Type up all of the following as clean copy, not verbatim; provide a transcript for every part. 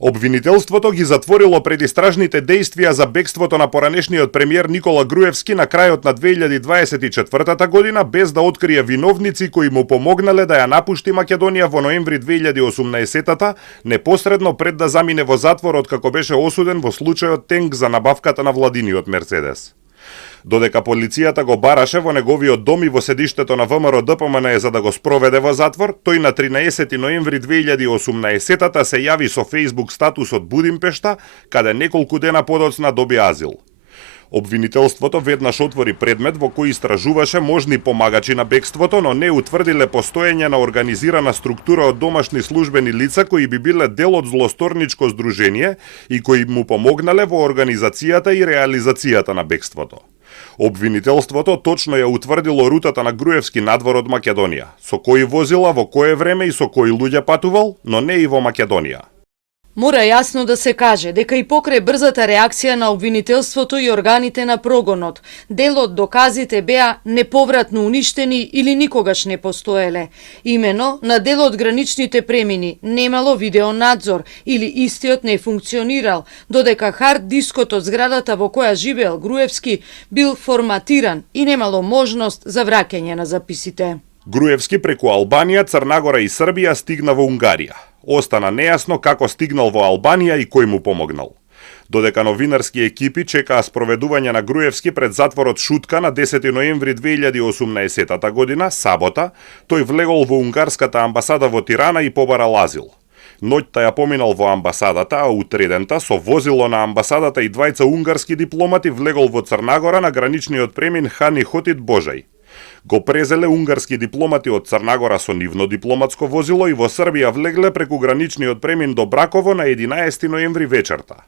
Обвинителството ги затворило предистражните дејствија за бегството на поранешниот премиер Никола Груевски на крајот на 2024 година без да открие виновници кои му помогнале да ја напушти Македонија во ноември 2018 непосредно пред да замине во затвор откако беше осуден во случајот Тенк за набавката на владиниот Мерцедес. Додека полицијата го бараше во неговиот дом и во седиштето на ВМРО-ДПМН за да го спроведе во затвор, тој на 13 ноември 2018 се јави со Facebook статус од Будимпешта, каде неколку дена подоцна доби азил. Обвинителството веднаш отвори предмет во кој истражуваше можни помагачи на бегството, но не утврдиле постоење на организирана структура од домашни службени лица кои би биле дел од злосторничко здружение и кои му помогнале во организацијата и реализацијата на бегството. Обвинителството точно ја утврдило рутата на Груевски надвор од Македонија, со кои возила, во кое време и со кои луѓе патувал, но не и во Македонија. Мора јасно да се каже дека и покрај брзата реакција на обвинителството и органите на прогонот, дел од доказите беа неповратно уништени или никогаш не постоеле. Имено, на дел од граничните премини немало видеонадзор или истиот не функционирал, додека хард дискот од зградата во која живеел Груевски бил форматиран и немало можност за враќање на записите. Груевски преку Албанија, Црнагора и Србија стигна во Унгарија. Остана нејасно како стигнал во Албанија и кој му помогнал. Додека новинарски екипи чекаа спроведување на Груевски пред затворот Шутка на 10 ноември 2018 година, сабота, тој влегол во унгарската амбасада во Тирана и побарал азил. Ноќта ја поминал во амбасадата, а утредента со возило на амбасадата и двајца унгарски дипломати влегол во Црнагора на граничниот премин Хани Хотит Божај. Го презеле унгарски дипломати од Црнагора со нивно дипломатско возило и во Србија влегле преку граничниот премин до Браково на 11 ноември вечерта.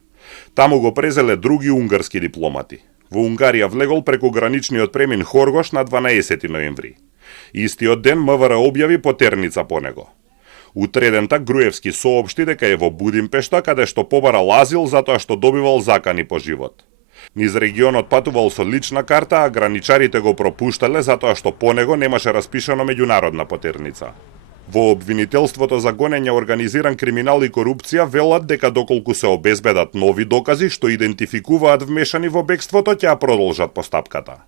Таму го презеле други унгарски дипломати. Во Унгарија влегол преку граничниот премин Хоргош на 12 ноември. Истиот ден МВР објави потерница по него. Утредента Груевски соопшти дека е во Будимпешта, каде што побарал азил затоа што добивал закани по живот. Низ регионот патувал со лична карта, а граничарите го пропуштале затоа што по него немаше распишано меѓународна потерница. Во обвинителството за гонење организиран криминал и корупција велат дека доколку се обезбедат нови докази што идентификуваат вмешани во бегството, ќе ја продолжат постапката.